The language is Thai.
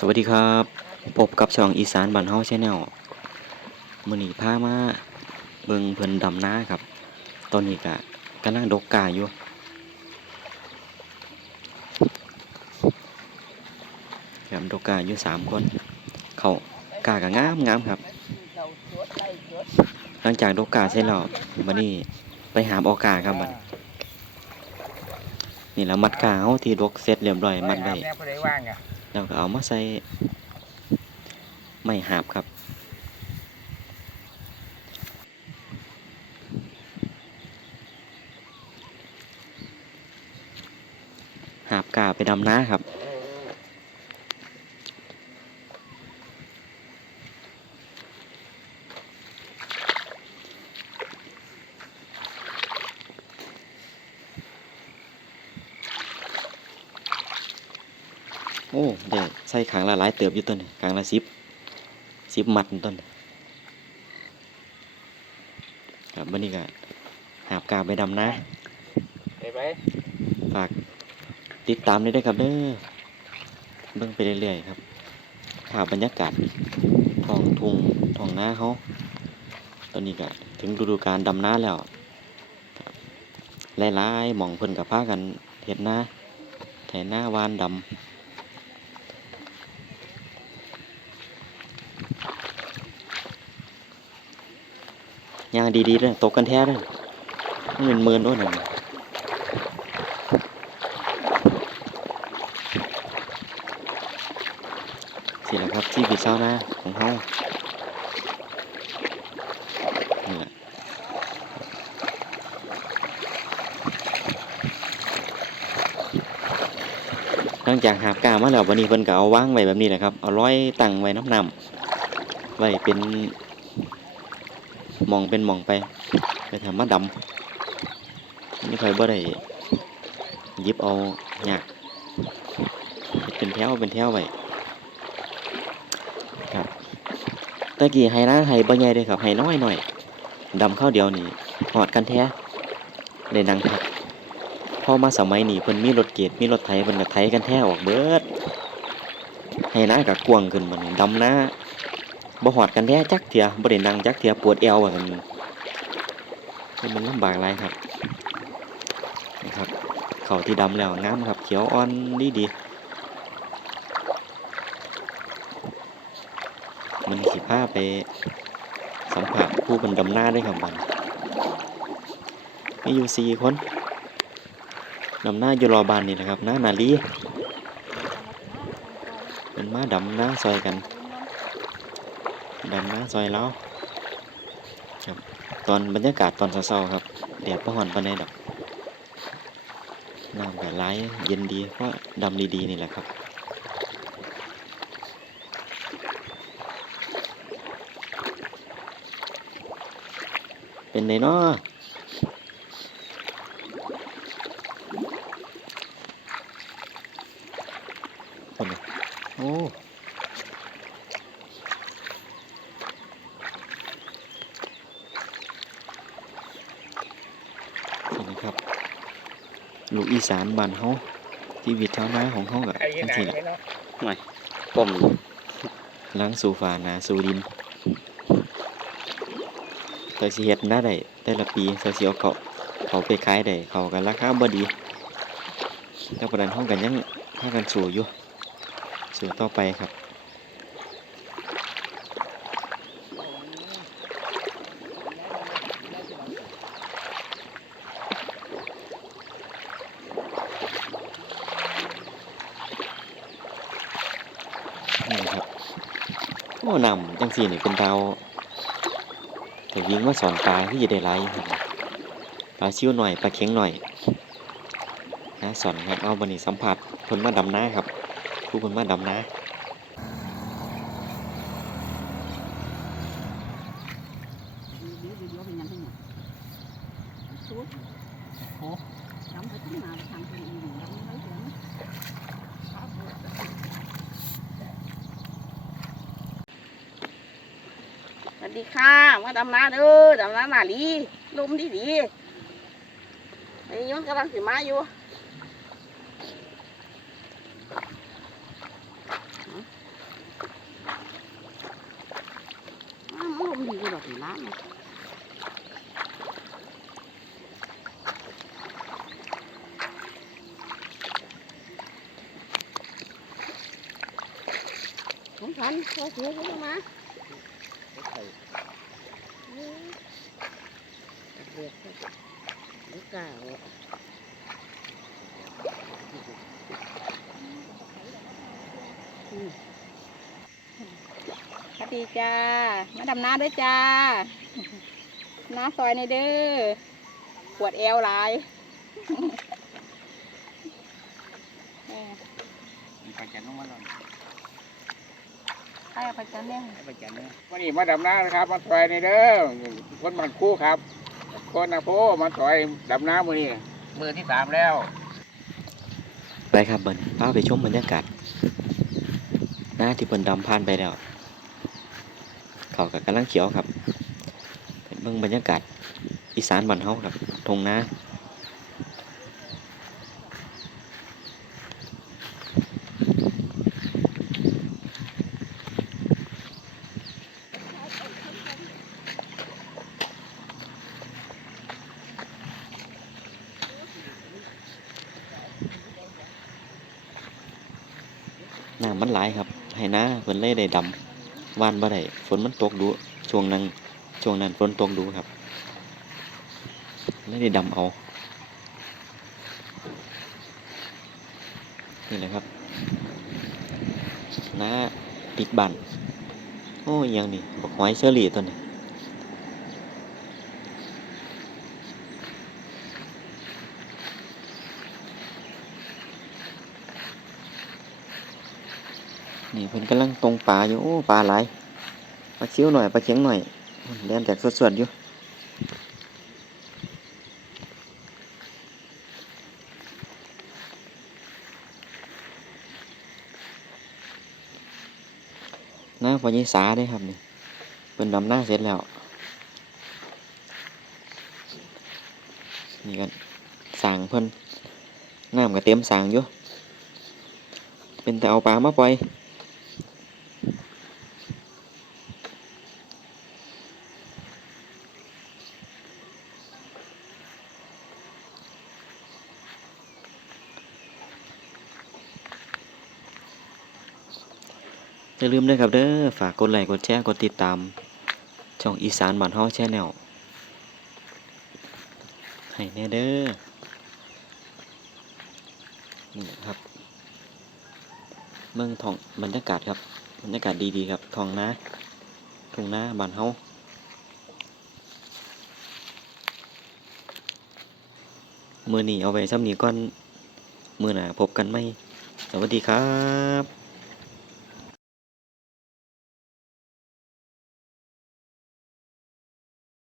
สวัสดีครับพบกับช่องอีสานบ้านเฮาชนแนลมื้อนี้พามาเบิงเพิ่นดำน้าครับ ตอนนี้ก็กำลังดกกาอยู่ ครับดกกาอยู่สามคน เขากาก็งามงามครับ หลังจากดกกาเสร็จแล้วบัดนี้ไปหามออกาครับบันนี่แล้วมัดกาเฮาที่ดกเสร็จเรียบร้อยมัดไว้ แล้วก็เอามาใส่ไม่หาบครับ หาบกาไปดำน้าครับ อ้เด็ใส่ขางละหลายเติบอยู่ต้นนี่ขางละสิบสิบมัดต้นนี่ครับวันนี้ก็หาบกาไปดำนะไปไปฝากติดตามด้วยเด้อครับเด้อเบิ่งไปเรื่อยๆครับภาพบรรยากาศท้องทุ่งท้องนาเขาตอนนี้ก็ถึงฤดูกาลดำนาแล้วครับหลายๆหม่องเพิ่นกับพากันเฮ็ดนาไถนาวานดำ ยางดีๆเลยตกกันแท้เลยหมื่นหมื่นๆด้วยนะสิแหละครับที่บิดเช้าน้าของเฮานี่แหลังจากหาบกามาแล้ววันนี้เพิ่นก็เอาว่างไว้แบบนี้แหละครับ เอาร้อยตั้งไว้น้ำนำไว้เป็น มองเป็นมองไป ไปทำมาดำนี่คอยบ่ได้ยิบเอาหยากเป็นแถวเป็นแถวไว้ครับตะกี้ไห้นะไห้บ่ใหญ่เด้ครับไห้น้อยหน่อยดำเข้าวเดียวนี่หอดกันแท้ได้นั่งพักพอมาสมัยนี้เพิ่นมีรถเกียรมีรถไถเพิ่นก็ไถกันแท้ออกเบิดไห้นะก็กวงขึ้นบันดำนะ บ่หอดกันแท้จักเทียบ่ได้นั่งจักเที่ยปวดเอวว่าซั่นให้มันลำบากหลายครับนะครับเขาที่ดำแล้วงามครับเขียวอ่อนดีดีมันสิผ้าไปสัมผัสผู้เป็นดำหน้าได้ครับบันมีอยู่สี่คนดำหน้าอยู่รอบานนี่แหละครับหน้านาลีเป็นมาดำหน้าซอยกัน ดำน้าซอยแล้วตอนบรรยากาศตอนเช้าๆครับแดดพอหอนปานใดดอกน้ำก็ไหลเย็นดีเพราะดำดีๆนี่แหละครับเป็นไงเนาะโอ้ นี่นะ ครับ ลูกอีสานบ้านเฮาชีวิตชาวนาของเฮาก็ใครยืจันงหนาซี่แหละไปเนาะก้มล้างสู่ฟ้าหนาสู่ดินแต่สิเฮ็ดหน้าได้แต่ละปีแต่สิเอาเขาเขาไปขายได้เขาก็ราคาบ่ดีแต่ประเด็นเฮาก็ยังพากันสู้อยู่สู้ต่อไปครับ โอ้นำจังสี่นี่เป็นดาวแต่ยิงมาสอนปลาที่จะได้หลายอยู่ครับปลาชิวหน่อยปลาเค็งหน่อยนะสอนครับเอาบันนี้สัมผัสคนมาดำน้าครับผู้คนมาดำน้า ดีค่ะมาดำนาเด้อดำน้าหนาลีลมดีดีไอ้ย้อนกำลังสิมาอยู่มุมดีกว่าดอกน้ำของฉันเขาถือเขามา เรียกเขาลูกกาวอะสวัสดีจ้า มาดำน้าด้วยจ้า น้าซอยในเด้อปวดเอวหลายแม่มีไปจันทร์ลงมาแล้วใครเอาไปจันเนี่ยไปจันทร์เนี่ยวันนี้มาดำน้ำนะครับ มาถอยในเด้อคนมันคู่ครับ คนนะโพมาถอยดำน้ำมือนี่มือที่สามแล้ว ไปครับเบิ่นพาไปชมบรรยากาศหน้าที่บินดำผ่านไปแล้ว เขาก็กำลังเขียวครับเปเบิ่งบรรยากาศอีสานบ้านเฮาครับทงนา มันหลายครับให้นาเพิ่นเลยได้ดำวานบ่ได้ฝนมันตกดูช่วงนั้นช่วงนั้นฝนตกดูครับเล่ได้ดำเอานี่แหละครับน้าปิกบันโอ้ยยังนี่บอกหอยเชอรี่ตัวนี้ นี่เพิ่นกำลังตรงปลาอยู่ โอ้ปลาหลายปลาเชียวหน่อยปลาเข็งหน่อยเล่นแตกสดๆอยู่หน้าพอยีสาเด้ครับนี่เป็นดำหน้าเสร็จแล้ว นี่กันสางเพิ่นน้ำก็เต็มสางอยู่เป็นแต่เอาปลามาปล่อย อย่าลืมด้วยครับเด้อฝากกดไลค์กดแชร์กดติดตาม ช่องอีสานบ้านเฮาแชนแนลให้แน่เด้อนี่ครับเมืองทองบรรยากาศครับบรรยากาศดีๆครับทองนาทุ่งนาบ้านเฮามือนี้เอาไว้ซ้ำนี้ก่อนมือหน้าพบกันไหมสวัสดีครับ